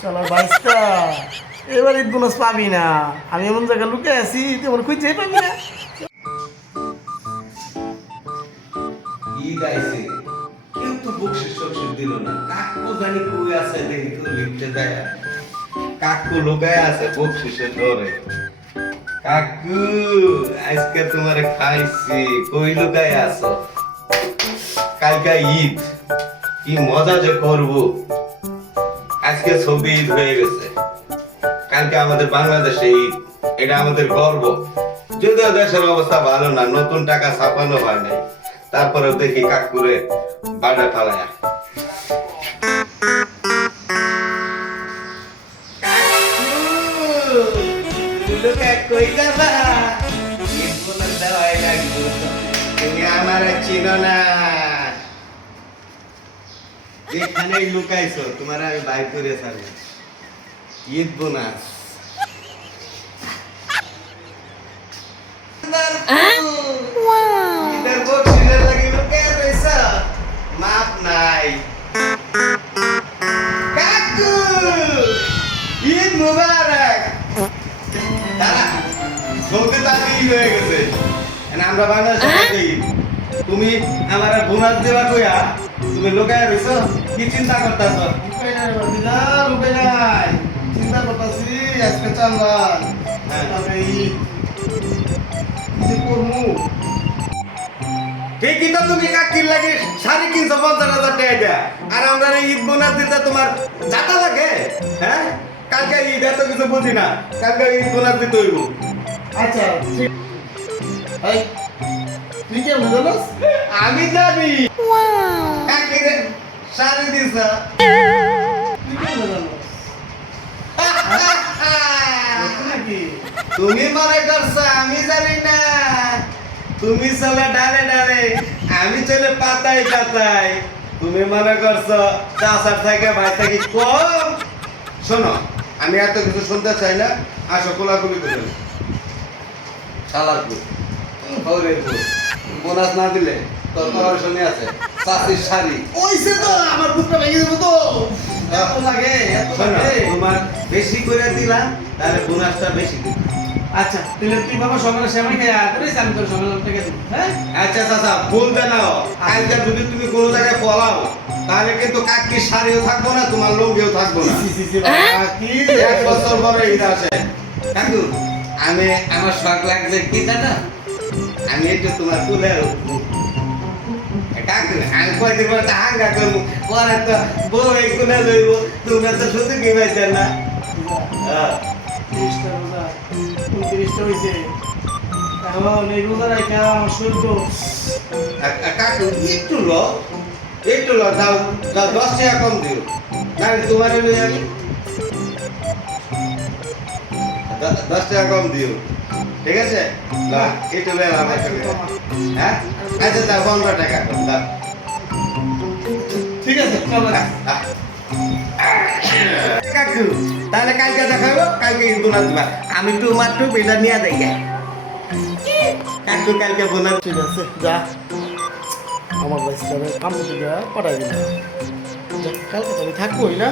শালা বাইশটা এবার ঈদ বোনাস পাবি না। আমি এমন জায়গায় লুকে আছি তেমন খুঁজেই পাবি না। ঈদ আইছে, কেউ তো বকশিস টকশিস দিল না। কাকু জানি কই আছে, দেখি তো লিখতে যায়। কাকু লোকায় আছে বকশিসের ধরে। কাকু আজকে তোমারে খাইছি, কই লোকায় আছো? কালকে ঈদ, কি মজা যে করবো। আজকে ছবি ঈদ হয়ে গেছে, কালকে আমাদের বাংলাদেশে ঈদ, এটা আমাদের গর্ব। যদিও দেশের অবস্থা ভালো না, নতুন টাকা ছাপানো হয় নাই, তারপরেও দেখি কাকুরে বাড়া ফালায়া। তুমি আমার চিনো না, যেখানে লুকাইছো তোমার আমি বাইর করে ছাড়ি। ঈদ বোনাস মাপ নাই। কাকু ঈদ মুবারক। দাঁড়া, সৌকে তাকে ঈদ হয়ে গেছে, আমরা বাংলাদেশে ঈদ। তুমি আমার বোনাস দেওয়া কইয়া তুমি লোকায় রইছো, কি চিন্তা করতেছ? চিন্তা করতেছি আজকে চান্দান ঠিকই তো, তুমি কাকির লাগে শাড়ি কিনছো 50,000 টাকা দিয়া, আর আমরা ঈদ বোনাস দিতে তোমার জাতা লাগে? হ্যাঁ, কালকে ঈদ, এত কিছু বুঝি না, কালকে ঈদ বোনাস দিতে হইব। আচ্ছা ঠিক। এই তুই কেমন জানাস? আমি জানি কাকির শাড়ি দিছ। তুই কেমন জানাস নাকি? তুমি মনে করছো আমি জানি না? তুমি চলে ডালে ডালে, আমি চলে পাতায় পাতায়। তুমি মনে করছো চাষার থেকে ভাই থেকে কম? শোনো, আমি এত কিছু শুনতে চাই না, আসো কোলাকুলি করে। শালার পুত, হৌরের পুত, বোনাস না দিলে তোর পড়াশোনা আছে, চাষির শাড়ি ওইসে তো আমার বুকটা ভেঙে দেবো তো। এত লাগে, এত শোনো, লাগে। তোমার বেশি করে দিলাম, তাহলে বোনাসটা বেশি দিলাম। আচ্ছা তাহলে তুই বাবা সকালে সেমাই খেয়ে আয় করিস, আমি তোর সকালে থেকে দেবো। হ্যাঁ আচ্ছা চাচা, ভুলবে না। কালকে যদি তুমি কোনো জায়গায় পলাও, তাহলে কিন্তু কাকির শাড়িও থাকবো না, তোমার লুঙ্গিও থাকবো না। বাবা, কি 1 বছর পরে ঈদ আসে। কাকু, আমি আমার শখ লাগবে কি জানো? আমি একটু তোমার তুলে উঠবো। কাকু, আমি কয়দিন পরে তো হাঙ্গা করবো, পরে তো বউ এই কুলে লইব, তুমি তো শুধু কি পাইতে না। 30টা রোজা 29টা হয়েছে, এখন এই রোজা রেখে আমার শরীর তো কাকু একটু লো দাও, 10 টাকা কম দিও, নাহলে তোমার লই আমি 10 টাকা কম দিও, ঠিক আছে? না একটু লে আমার কাছে। হ্যাঁ আচ্ছা, দাও 15 টাকা কম দাও। ঠিক আছে চল। কাকু, তাহলে কালকে দেখাবো, কালকে ঈদ বোনাস দিবা। আমি তোমার টুপ এটা নিয়ে যাই গে। কাকু কালকে বোনাস। ঠিক আছে যা, আমার বাইসটা আমি আম্মু থেকে পাঠাই দিলাম। কালকে তো আমি থাকবোই না।